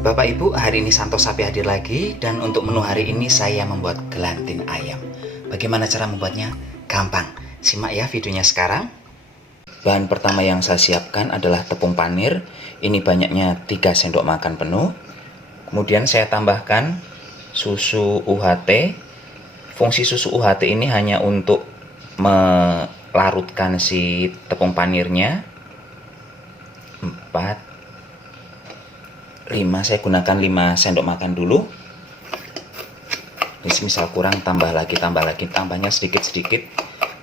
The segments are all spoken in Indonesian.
Bapak Ibu, hari ini Santo Sapi hadir lagi dan untuk menu hari ini saya membuat gelantin ayam. Bagaimana cara membuatnya? Gampang. Simak ya videonya sekarang. Bahan pertama yang saya siapkan adalah tepung panir. Ini banyaknya 3 sendok makan penuh. Kemudian saya tambahkan susu UHT. Fungsi susu UHT ini hanya untuk melarutkan si tepung panirnya. 4 5, saya gunakan 5 sendok makan dulu. Ini misal kurang tambah lagi, tambahnya sedikit-sedikit.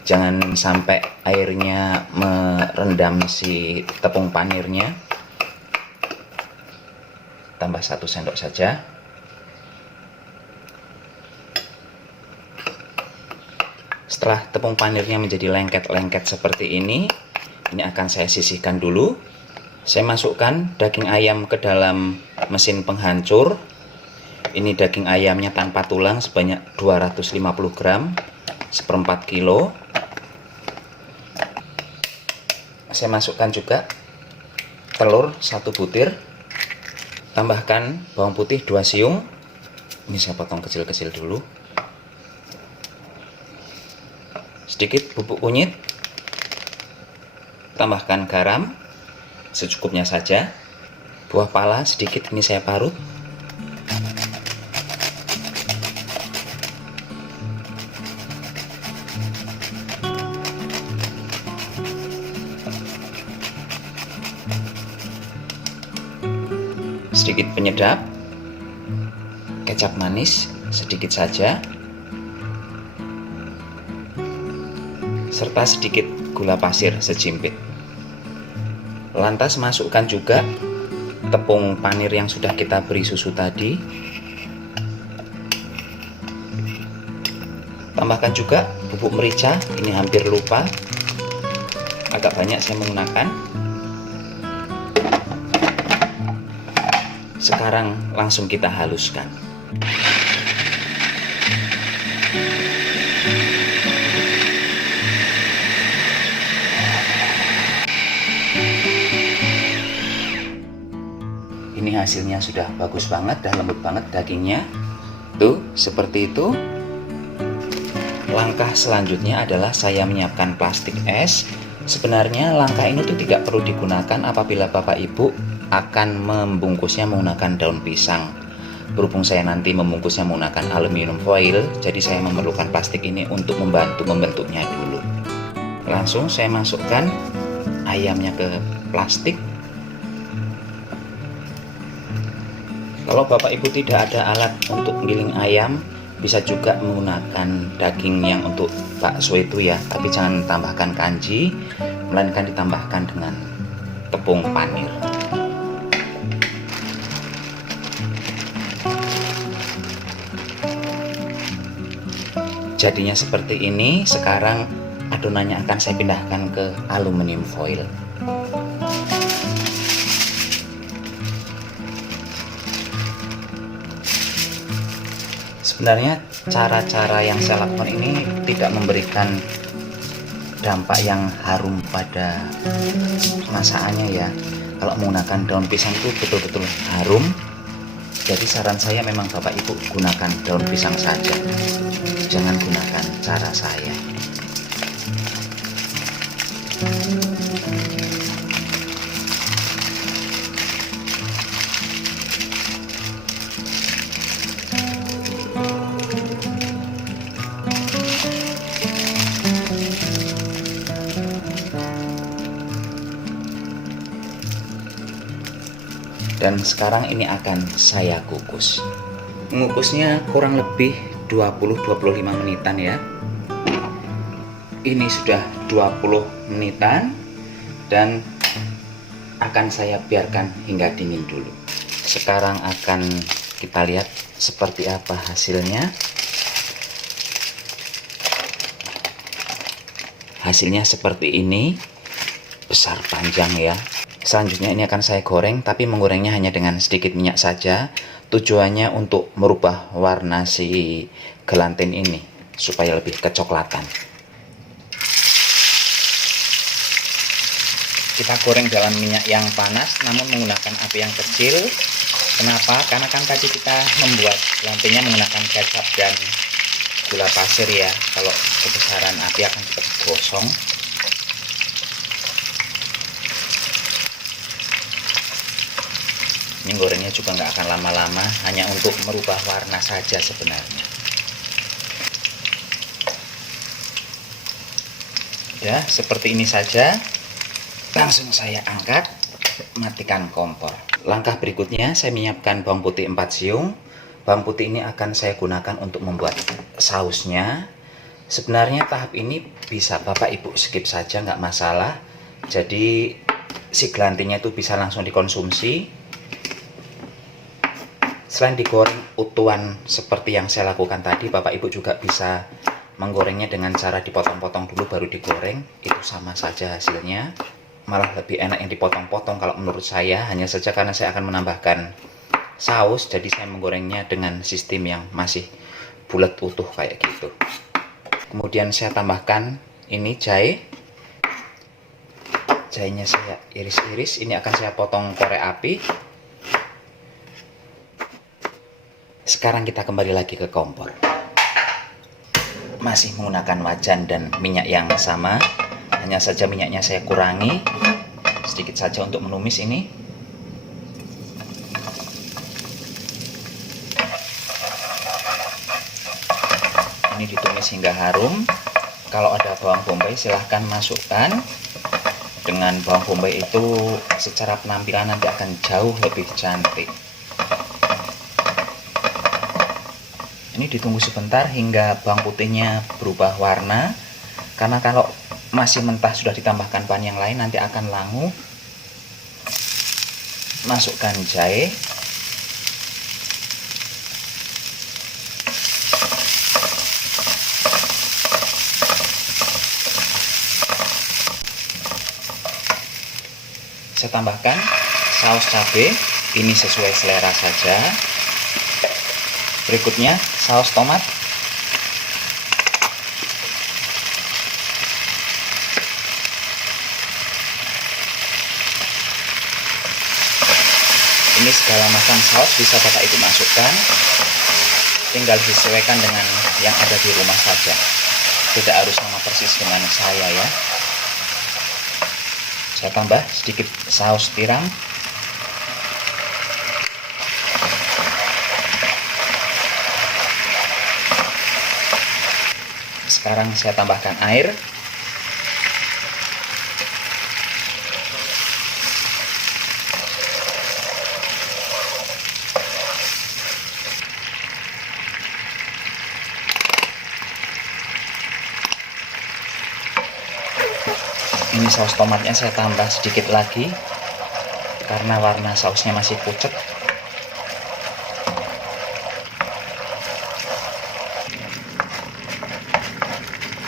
Jangan sampai airnya merendam si tepung panirnya. Tambah 1 sendok saja. Setelah tepung panirnya menjadi lengket-lengket seperti ini akan saya sisihkan dulu. Saya masukkan daging ayam ke dalam mesin penghancur. Ini daging ayamnya tanpa tulang sebanyak 250 gram, 1/4 kilo. Saya masukkan juga telur 1 butir. Tambahkan bawang putih 2 siung. Ini saya potong kecil-kecil dulu. Sedikit bubuk kunyit. Tambahkan garam secukupnya saja. Buah pala sedikit, ini saya parut. Sedikit penyedap. Kecap manis sedikit saja. Serta sedikit gula pasir sejimpit. Lantas masukkan juga tepung panir yang sudah kita beri susu tadi. Tambahkan juga bubuk merica, ini hampir lupa, agak banyak saya menggunakan. Sekarang langsung kita haluskan. Ini hasilnya sudah bagus banget, dah lembut banget dagingnya. Tuh, seperti itu. Langkah selanjutnya adalah saya menyiapkan plastik es. Sebenarnya langkah ini tuh tidak perlu digunakan apabila Bapak Ibu akan membungkusnya menggunakan daun pisang. Berhubung saya nanti membungkusnya menggunakan aluminium foil, jadi saya memerlukan plastik ini untuk membantu membentuknya dulu. Langsung saya masukkan ayamnya ke plastik. Kalau Bapak Ibu tidak ada alat untuk menggiling ayam, bisa juga menggunakan daging yang untuk bakso itu ya, tapi jangan tambahkan kanji, melainkan ditambahkan dengan tepung panir. Jadinya seperti ini. Sekarang adonannya akan saya pindahkan ke aluminium foil. Sebenarnya cara-cara yang saya lakukan ini tidak memberikan dampak yang harum pada masakannya ya. Kalau menggunakan daun pisang itu betul-betul harum. Jadi saran saya memang Bapak Ibu gunakan daun pisang saja. Jangan gunakan cara saya. Dan sekarang ini akan saya kukus. Mengukusnya kurang lebih 20-25 menitan ya. Ini sudah 20 menitan dan akan saya biarkan hingga dingin dulu. Sekarang akan kita lihat seperti apa hasilnya. Hasilnya seperti ini, besar panjang ya. Selanjutnya ini akan saya goreng, tapi menggorengnya hanya dengan sedikit minyak saja. Tujuannya untuk merubah warna si gelantin ini supaya lebih kecoklatan. Kita goreng dalam minyak yang panas namun menggunakan api yang kecil Kenapa? Karena kan tadi kita membuat gelantingnya menggunakan kecap dan gula pasir ya. Kalau kebesaran api akan cepat gosong. Ini gorengnya juga nggak akan lama-lama, hanya untuk merubah warna saja sebenarnya. Ya, seperti ini saja. Langsung saya angkat, matikan kompor. Langkah berikutnya saya menyiapkan bawang putih 4 siung. Bawang putih ini akan saya gunakan untuk membuat sausnya. Sebenarnya tahap ini bisa Bapak Ibu skip saja, nggak masalah. Jadi si gelantingnya itu bisa langsung dikonsumsi. Selain digoreng utuhan seperti yang saya lakukan tadi, Bapak Ibu juga bisa menggorengnya dengan cara dipotong-potong dulu baru digoreng. Itu sama saja hasilnya. Malah lebih enak yang dipotong-potong kalau menurut saya, hanya saja karena saya akan menambahkan saus, jadi saya menggorengnya dengan sistem yang masih bulat utuh kayak gitu. Kemudian saya tambahkan ini jahe. Jahenya saya iris-iris, ini akan saya potong korek api. Sekarang kita kembali lagi ke kompor. Masih menggunakan wajan dan minyak yang sama. Hanya saja minyaknya saya kurangi sedikit saja untuk menumis ini. Ini ditumis hingga harum. Kalau ada bawang bombay silahkan masukkan. Dengan bawang bombay itu secara penampilan nanti akan jauh lebih cantik. Ini ditunggu sebentar hingga bawang putihnya berubah warna. Karena kalau masih mentah sudah ditambahkan bahan yang lain nanti akan langu. Masukkan jahe. Saya tambahkan saus cabai, ini sesuai selera saja. Berikutnya saus tomat. Ini segala macam saus bisa Bapak Ibu masukkan, tinggal disesuaikan dengan yang ada di rumah saja. Tidak harus sama persis dengan saya ya. Saya tambah sedikit saus tiram. Sekarang saya tambahkan air. Ini saus tomatnya saya tambah sedikit lagi karena warna sausnya masih pucat.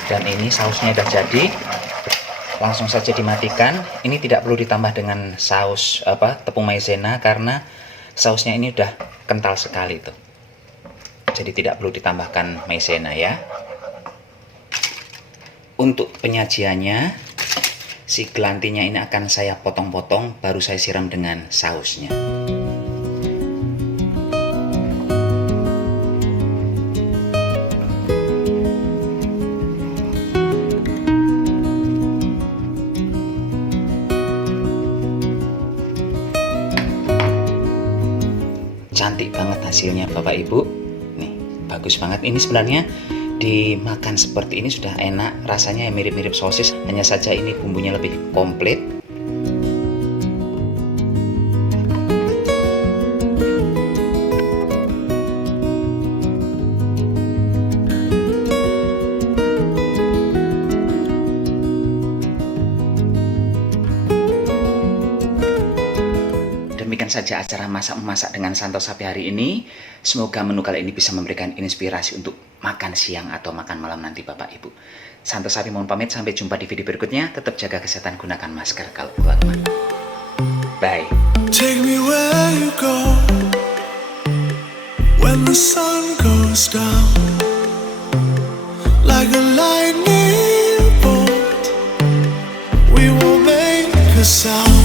Dan ini sausnya sudah jadi. Langsung saja dimatikan. Ini tidak perlu ditambah dengan saus tepung maizena karena sausnya ini udah kental sekali tuh. Jadi tidak perlu ditambahkan maizena ya. Untuk penyajiannya, si gelantinya ini akan saya potong-potong, baru saya siram dengan sausnya. Cantik banget hasilnya Bapak Ibu. Nih, bagus banget. Ini sebenarnya dimakan seperti ini sudah enak, rasanya mirip-mirip sosis, hanya saja ini bumbunya lebih komplit. Demikian saja acara masak-memasak dengan Santo Sapi hari ini. Semoga menu kali ini bisa memberikan inspirasi untuk makan siang atau makan malam nanti Bapak Ibu. Santo Sapi mohon pamit, sampai jumpa di video berikutnya. Tetap jaga kesehatan, gunakan masker kalau keluar rumah. Bye. Take me where you go when the sun goes down, like a lightning bolt, we will make a sound.